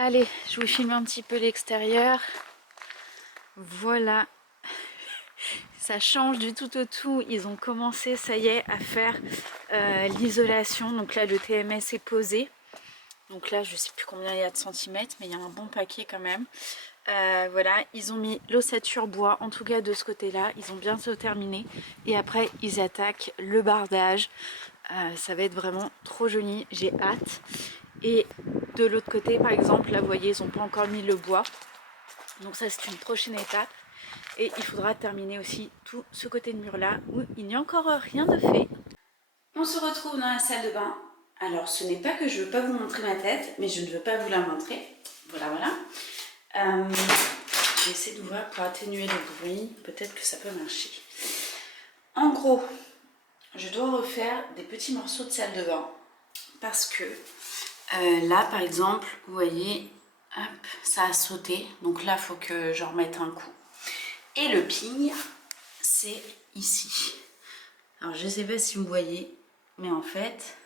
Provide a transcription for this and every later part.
Allez, je vous filme un petit peu l'extérieur. Voilà, ça change du tout au tout. Ils ont commencé, ça y est, à faire l'isolation. Donc là, le TMS est posé. Donc là, je sais plus combien il y a de centimètres, mais il y a un bon paquet quand même. Voilà, ils ont mis l'ossature bois, en tout cas de ce côté-là. Ils ont bientôt terminé. Et après, ils attaquent le bardage. Ça va être vraiment trop joli, j'ai hâte. Et de l'autre côté, par exemple, là, vous voyez, ils n'ont pas encore mis le bois. Donc ça, c'est une prochaine étape. Et il faudra terminer aussi tout ce côté de mur-là, où il n'y a encore rien de fait. On se retrouve dans la salle de bain. Alors, ce n'est pas que je ne veux pas vous montrer ma tête, mais je ne veux pas vous la montrer. Voilà, voilà. Je vais essayer d'ouvrir pour atténuer le bruit. Peut-être que ça peut marcher. En gros, je dois refaire des petits morceaux de salle de bain. Parce que là, par exemple, vous voyez, hop, ça a sauté. Donc là, il faut que je remette un coup. Et le pire, c'est ici. Alors, je ne sais pas si vous voyez, mais en fait,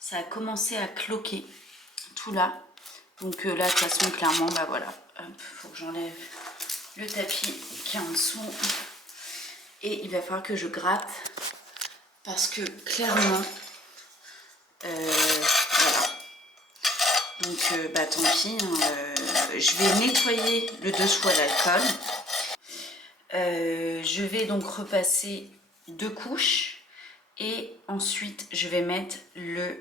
ça a commencé à cloquer tout là. Donc là, de toute façon, clairement, bah voilà, il faut que j'enlève le tapis qui est en dessous. Et il va falloir que je gratte parce que clairement, voilà. Donc, bah tant pis, je vais nettoyer le dessous à l'alcool. Je vais donc repasser 2 couches et ensuite je vais mettre le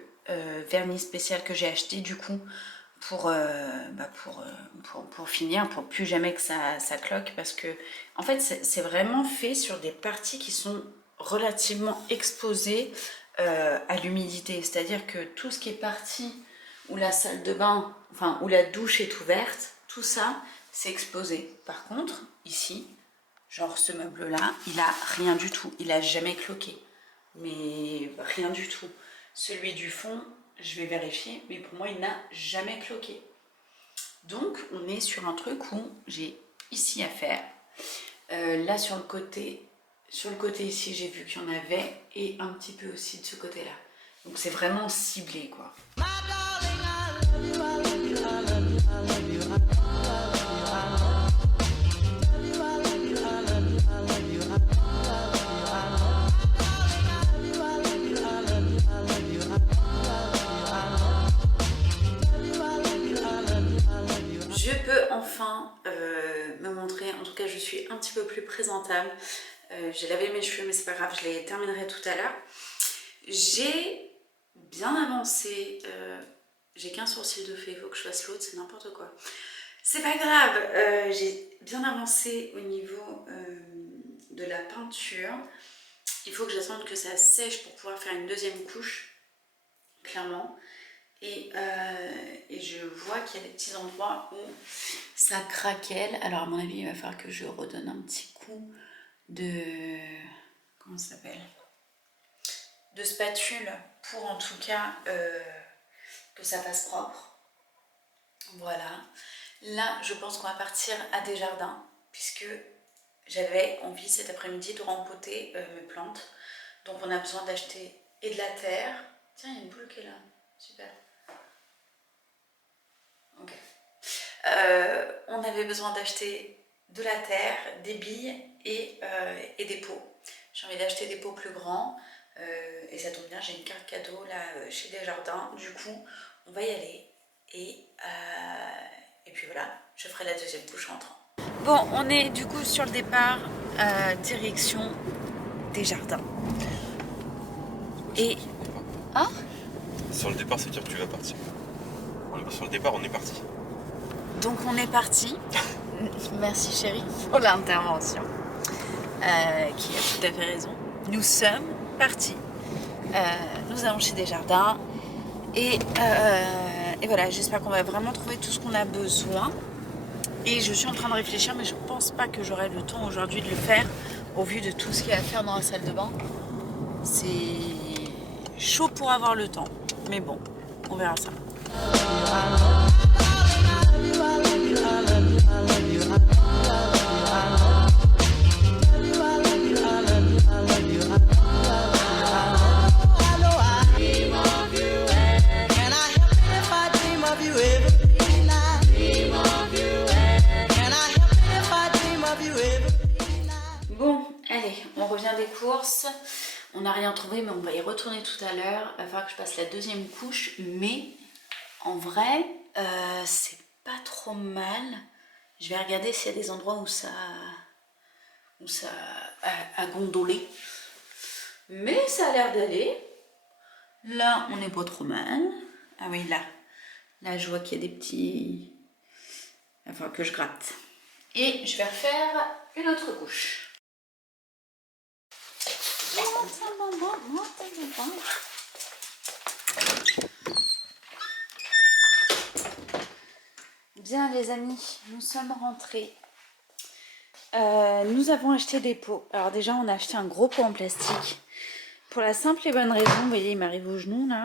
vernis spécial que j'ai acheté du coup pour finir, pour plus jamais que ça cloque, parce que en fait c'est vraiment fait sur des parties qui sont relativement exposées à l'humidité, c'est à dire que tout ce qui est parti où la salle de bain, enfin où la douche est ouverte, tout ça c'est exposé. Par contre ici, genre ce meuble là, il a rien du tout, il a jamais cloqué, mais rien du tout. Celui du fond, je vais vérifier, mais pour moi il n'a jamais cloqué. Donc on est sur un truc où j'ai ici à faire. Là sur le côté ici j'ai vu qu'il y en avait, et un petit peu aussi de ce côté là. Donc c'est vraiment ciblé quoi. Je peux enfin me montrer, en tout cas je suis un petit peu plus présentable. J'ai lavé mes cheveux mais c'est pas grave, je les terminerai tout à l'heure. J'ai bien avancé, j'ai qu'un sourcil de fait, il faut que je fasse l'autre, c'est n'importe quoi. C'est pas grave, j'ai bien avancé au niveau de la peinture. Il faut que j'attende que ça sèche pour pouvoir faire une deuxième couche, clairement. Et je vois qu'il y a des petits endroits où ça craquelle. Alors à mon avis il va falloir que je redonne un petit coup de... comment ça s'appelle, de spatule pour en tout cas que ça fasse propre. Voilà. Là je pense qu'on va partir à Desjardins, puisque j'avais envie cet après-midi de rempoter mes plantes. Donc on a besoin d'acheter et de la terre. Tiens, il y a une boule qui est là, super. Okay. On avait besoin d'acheter de la terre, des billes et des pots. J'ai envie d'acheter des pots plus grands et ça tombe bien, j'ai une carte cadeau là chez Desjardins. Du coup, on va y aller et puis voilà, je ferai la deuxième couche en rentrant. Bon, on est du coup sur le départ, direction Desjardins. Et... ah, sur le départ, c'est dire que tu vas partir. Sur le départ, on est parti. Donc on est parti. Merci chérie pour l'intervention, qui a tout à fait raison. Nous sommes partis. Nous allons chez Desjardins. Et voilà, j'espère qu'on va vraiment trouver tout ce qu'on a besoin. Et je suis en train de réfléchir, mais je pense pas que j'aurai le temps aujourd'hui de le faire, au vu de tout ce qu'il y a à faire dans la salle de bain. C'est chaud pour avoir le temps. Mais bon, on verra ça. Can I help it if I dream of you every night? revient des courses. On n'a rien trouvé, mais on va y retourner tout à l'heure. Il va falloir que je passe la deuxième couche. Mais en vrai, c'est pas trop mal. Je vais regarder s'il y a des endroits où ça a gondolé. Mais ça a l'air d'aller. Là, on n'est pas trop mal. Ah oui, là, je vois qu'il y a des petits... Il va falloir que je gratte. Et je vais refaire une autre couche. Bien les amis, nous sommes rentrés. Nous avons acheté des pots. Alors déjà, on a acheté un gros pot en plastique. Pour la simple et bonne raison, vous voyez, il m'arrive au genou là,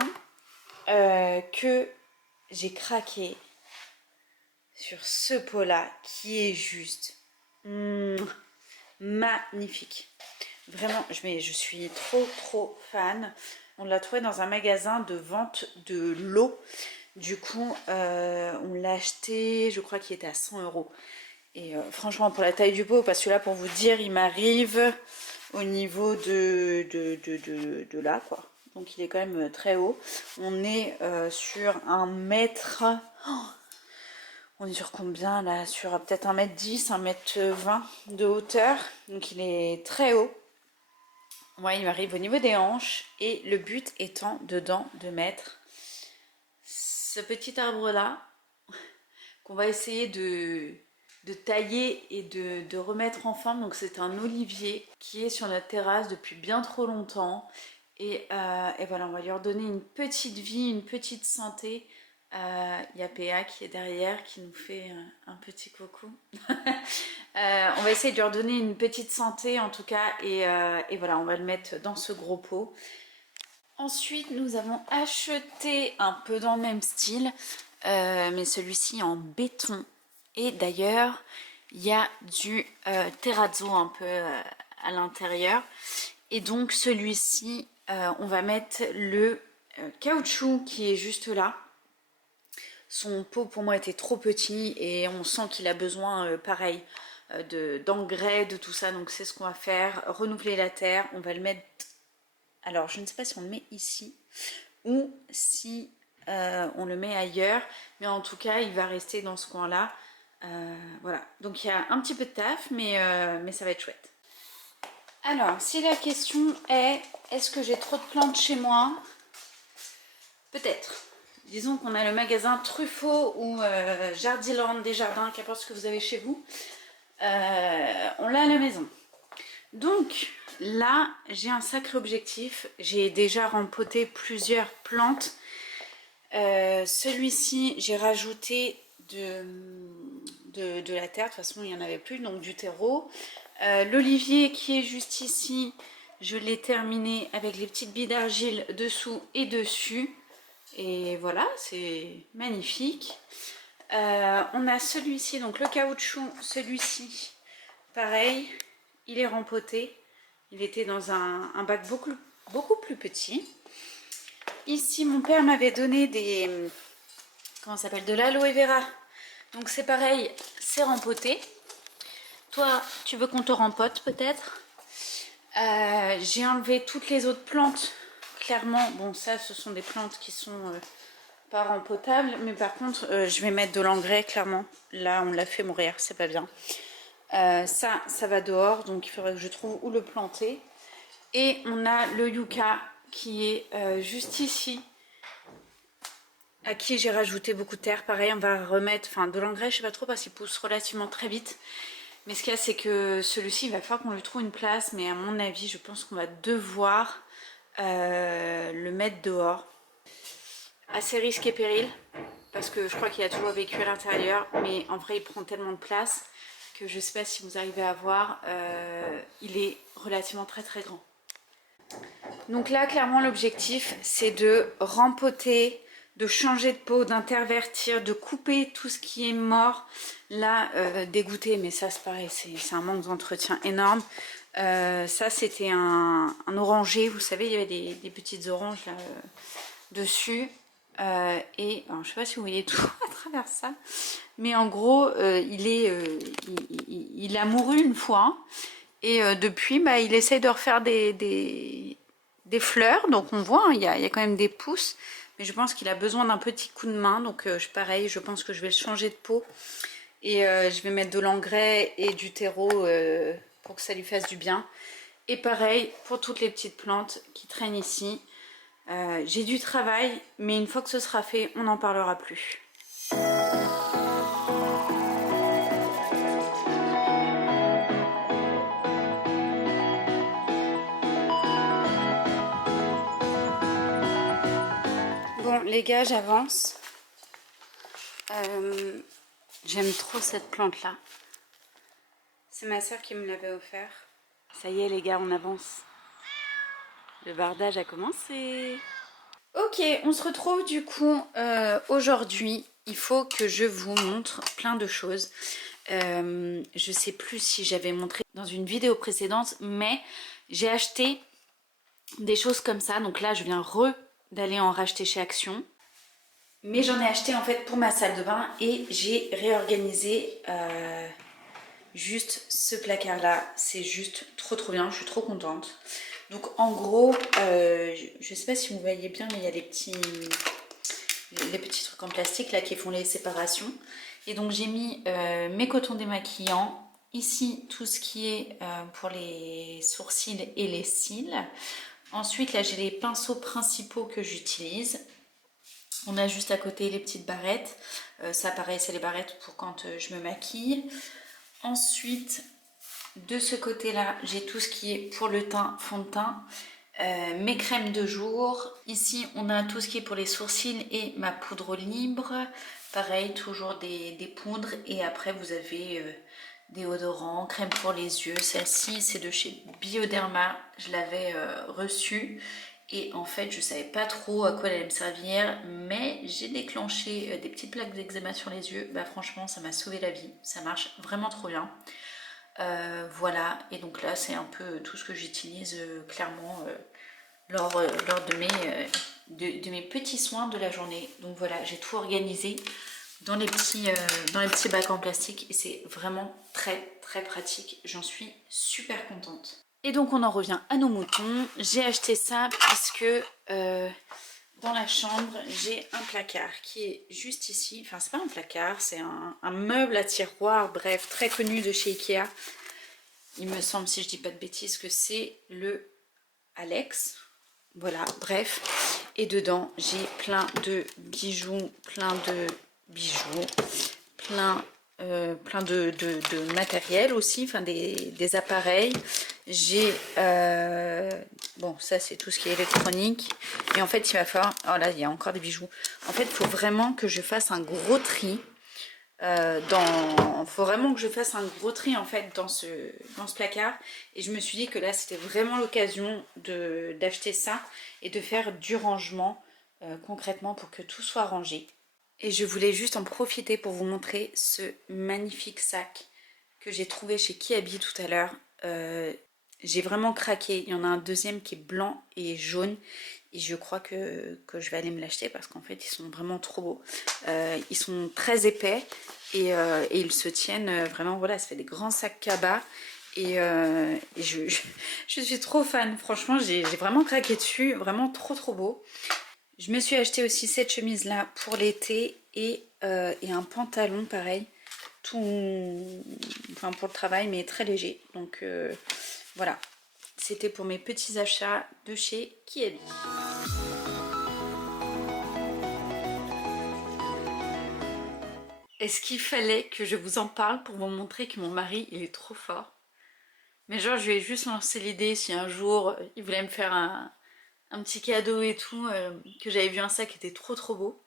que j'ai craqué sur ce pot là qui est juste magnifique. Vraiment, je suis trop fan. On l'a trouvé dans un magasin de vente de l'eau. Du coup, on l'a acheté, je crois qu'il était à 100 €. Et franchement, pour la taille du pot, parce que là, pour vous dire, il m'arrive au niveau de là, quoi. Donc, il est quand même très haut. On est sur 1 mètre... Oh, on est sur combien là? Sur peut-être 1,10 m, 1,20 m de hauteur. Donc, il est très haut. Ouais, il m'arrive au niveau des hanches. Et le but étant dedans de mettre ce petit arbre là qu'on va essayer de tailler et de remettre en forme. Donc c'est un olivier qui est sur notre terrasse depuis bien trop longtemps. Et voilà, on va lui redonner une petite vie, une petite santé. Il y a PA qui est derrière, qui nous fait un petit coucou. On va essayer de lui redonner une petite santé en tout cas. Et voilà, on va le mettre dans ce gros pot. Ensuite, nous avons acheté un peu dans le même style, mais celui-ci en béton. Et d'ailleurs, il y a du terrazzo un peu à l'intérieur. Et donc celui-ci, on va mettre le caoutchouc qui est juste là. Son pot pour moi était trop petit et on sent qu'il a besoin, pareil, d'engrais, de tout ça. Donc c'est ce qu'on va faire, renouveler la terre. On va le mettre... Alors je ne sais pas si on le met ici ou si on le met ailleurs. Mais en tout cas, il va rester dans ce coin-là. Voilà, donc il y a un petit peu de taf, mais ça va être chouette. Alors, si la question est, est-ce que j'ai trop de plantes chez moi? Peut-être. Disons qu'on a le magasin Truffaut ou Jardiland des jardins, qu'importe ce que vous avez chez vous. On l'a à la maison. Donc là, j'ai un sacré objectif. J'ai déjà rempoté plusieurs plantes. Celui-ci, j'ai rajouté de la terre, de toute façon il n'y en avait plus, donc du terreau. L'olivier qui est juste ici, je l'ai terminé avec les petites billes d'argile dessous et dessus. Et voilà, c'est magnifique. On a celui-ci, donc le caoutchouc, celui-ci, pareil, il est rempoté. Il était dans un bac beaucoup plus petit. Ici, mon père m'avait donné des... Comment ça s'appelle? De l'aloe vera. Donc c'est pareil, c'est rempoté. Toi, tu veux qu'on te rempote peut-être? J'ai enlevé toutes les autres plantes. Clairement, bon ça, ce sont des plantes qui sont pas rempotables. Mais par contre, je vais mettre de l'engrais, clairement. Là, on l'a fait mourir, c'est pas bien. Ça va dehors, donc il faudrait que je trouve où le planter. Et on a le yucca qui est juste ici, à qui j'ai rajouté beaucoup de terre. Pareil, on va remettre de l'engrais, je sais pas trop parce qu'il pousse relativement très vite. Mais ce qu'il y a, c'est que celui-ci, il va falloir qu'on lui trouve une place. Mais à mon avis, je pense qu'on va devoir le mettre dehors. Assez risque et péril, parce que je crois qu'il a toujours vécu à l'intérieur. Mais en vrai, il prend tellement de place que je sais pas si vous arrivez à voir. Il est relativement très grand. Donc là, clairement, l'objectif, c'est de rempoter, de changer de pot, d'intervertir, de couper tout ce qui est mort. Là, dégoûté, mais ça, c'est pareil, c'est un manque d'entretien énorme. Ça, c'était un oranger, vous savez, il y avait des petites oranges là, dessus. Et alors, je sais pas si vous voyez tout à travers ça, mais en gros, il a mouru une fois. Et depuis, bah, il essaye de refaire des fleurs. Donc on voit, hein, il y a quand même des pousses. Mais je pense qu'il a besoin d'un petit coup de main. Donc pareil, je pense que je vais le changer de pot. Et je vais mettre de l'engrais et du terreau pour que ça lui fasse du bien. Et pareil pour toutes les petites plantes qui traînent ici. J'ai du travail, mais une fois que ce sera fait, on n'en parlera plus. Bon les gars, j'avance. J'aime trop cette plante là. C'est ma soeur qui me l'avait offert. Ça y est les gars, on avance. Le bardage a commencé. Ok, on se retrouve du coup aujourd'hui. Il faut que je vous montre plein de choses. Je sais plus si j'avais montré dans une vidéo précédente, mais j'ai acheté des choses comme ça. Donc là, je viens d'aller en racheter chez Action. Mais j'en ai acheté en fait pour ma salle de bain et j'ai réorganisé juste ce placard là. C'est juste trop bien, je suis trop contente. Donc en gros, je sais pas si vous voyez bien, mais il y a les petits trucs en plastique là qui font les séparations. Et donc j'ai mis mes cotons démaquillants. Ici, tout ce qui est pour les sourcils et les cils. Ensuite, là, j'ai les pinceaux principaux que j'utilise. On a juste à côté les petites barrettes. Ça, pareil, c'est les barrettes pour quand je me maquille. Ensuite, de ce côté-là, j'ai tout ce qui est pour le teint, fond de teint. Mes crèmes de jour. Ici, on a tout ce qui est pour les sourcils et ma poudre libre. Pareil, toujours des poudres. Et après, vous avez déodorant, crème pour les yeux. Celle-ci, c'est de chez Bioderma. Je l'avais reçue. Et en fait, je savais pas trop à quoi elle allait me servir. Mais j'ai déclenché des petites plaques d'eczéma sur les yeux. Bah franchement, ça m'a sauvé la vie. Ça marche vraiment trop bien. Voilà, et donc là c'est un peu tout ce que j'utilise clairement lors de mes petits soins de la journée. Donc voilà, j'ai tout organisé dans les petits bacs en plastique et c'est vraiment très pratique. J'en suis super contente. Et donc on en revient à nos moutons. J'ai acheté ça puisque dans la chambre j'ai un placard qui est juste ici. Enfin c'est pas un placard, c'est un meuble à tiroir, bref, très connu de chez Ikea. Il me semble, si je dis pas de bêtises, que c'est le Alex. Voilà, bref. Et dedans, j'ai plein de bijoux, plein de matériel aussi, enfin des appareils. J'ai, bon, ça c'est tout ce qui est électronique. Et en fait, il va falloir, oh là, il y a encore des bijoux. En fait, il faut vraiment que je fasse un gros tri. Faut vraiment que je fasse un gros tri en fait dans ce placard et je me suis dit que là c'était vraiment l'occasion d'acheter ça et de faire du rangement concrètement pour que tout soit rangé. Et je voulais juste en profiter pour vous montrer ce magnifique sac que j'ai trouvé chez Kiabi tout à l'heure. J'ai vraiment craqué. Il y en a un deuxième qui est blanc et jaune. Et je crois que je vais aller me l'acheter parce qu'en fait ils sont vraiment trop beaux. Ils sont très épais et ils se tiennent vraiment, voilà, ça fait des grands sacs cabas. Et je suis trop fan, franchement j'ai vraiment craqué dessus, vraiment trop beau. Je me suis acheté aussi cette chemise là pour l'été et un pantalon pareil, enfin pour le travail mais très léger. Donc voilà. C'était pour mes petits achats de chez Kiabi. Est-ce qu'il fallait que je vous en parle pour vous montrer que mon mari, il est trop fort? Mais genre, je lui ai juste lancé l'idée si un jour, il voulait me faire un petit cadeau et tout, que j'avais vu un sac qui était trop beau.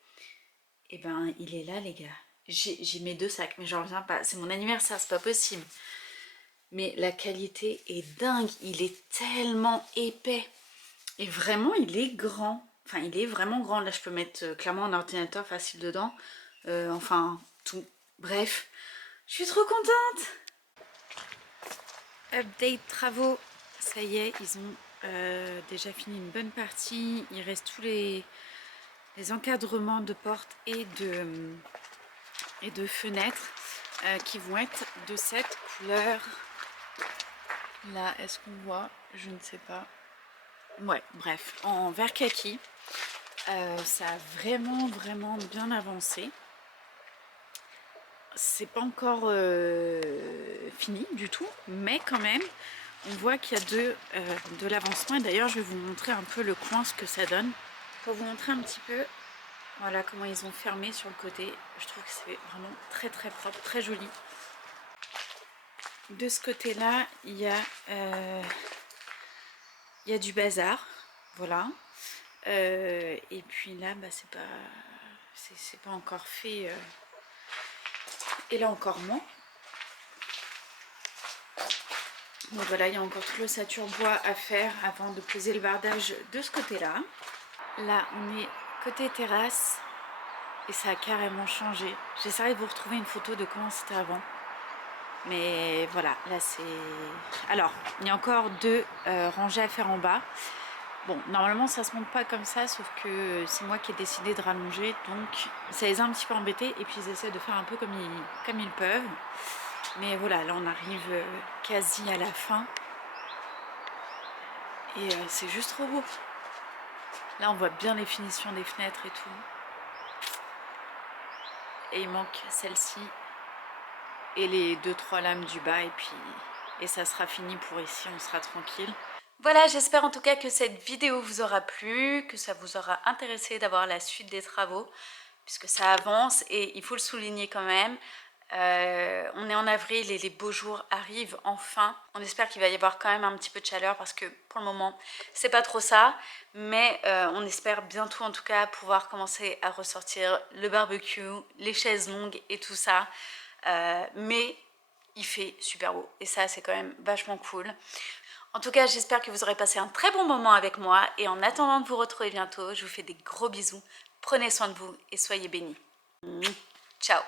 Et ben, il est là, les gars. J'ai mes 2 sacs, mais j'en reviens pas. C'est mon anniversaire, c'est pas possible. Mais la qualité est dingue, il est tellement épais. Et vraiment, il est grand. Enfin, il est vraiment grand. Là, je peux mettre clairement un ordinateur facile dedans. Enfin, tout. Bref, je suis trop contente. Update travaux. Ça y est, ils ont déjà fini une bonne partie. Il reste tous les encadrements de portes et de fenêtres qui vont être de cette couleur. Là, est-ce qu'on voit? Je ne sais pas. Ouais, bref, en vert kaki. Ça a vraiment bien avancé. C'est pas encore fini du tout, mais quand même, on voit qu'il y a de l'avancement. Et d'ailleurs, je vais vous montrer un peu le coin, ce que ça donne. Pour vous montrer un petit peu, voilà comment ils ont fermé sur le côté. Je trouve que c'est vraiment très propre, très joli. De ce côté-là, il y a du bazar, voilà. Et puis là, bah, c'est pas encore fait. Et là encore moins. Donc voilà, il y a encore tout l'ossature bois à faire avant de poser le bardage de ce côté-là. Là, on est côté terrasse et ça a carrément changé. J'essaierai de vous retrouver une photo de comment c'était avant. Mais voilà, là c'est... Alors, il y a encore 2 rangées à faire en bas. Bon, normalement ça se monte pas comme ça, sauf que c'est moi qui ai décidé de rallonger, donc ça les a un petit peu embêtés et puis ils essaient de faire un peu comme ils peuvent. Mais voilà, là on arrive quasi à la fin et c'est juste trop beau. Là on voit bien les finitions des fenêtres et tout. Et il manque celle-ci et les 2-3 lames du bas et ça sera fini pour ici, on sera tranquille. Voilà, j'espère en tout cas que cette vidéo vous aura plu, que ça vous aura intéressé d'avoir la suite des travaux, puisque ça avance et il faut le souligner quand même. On est en avril et les beaux jours arrivent enfin. On espère qu'il va y avoir quand même un petit peu de chaleur parce que pour le moment c'est pas trop ça, mais on espère bientôt en tout cas pouvoir commencer à ressortir le barbecue, les chaises longues et tout ça. Mais il fait super beau et ça c'est quand même vachement cool. En tout cas, j'espère que vous aurez passé un très bon moment avec moi et en attendant de vous retrouver bientôt, je vous fais des gros bisous. Prenez soin de vous et soyez bénis. Ciao.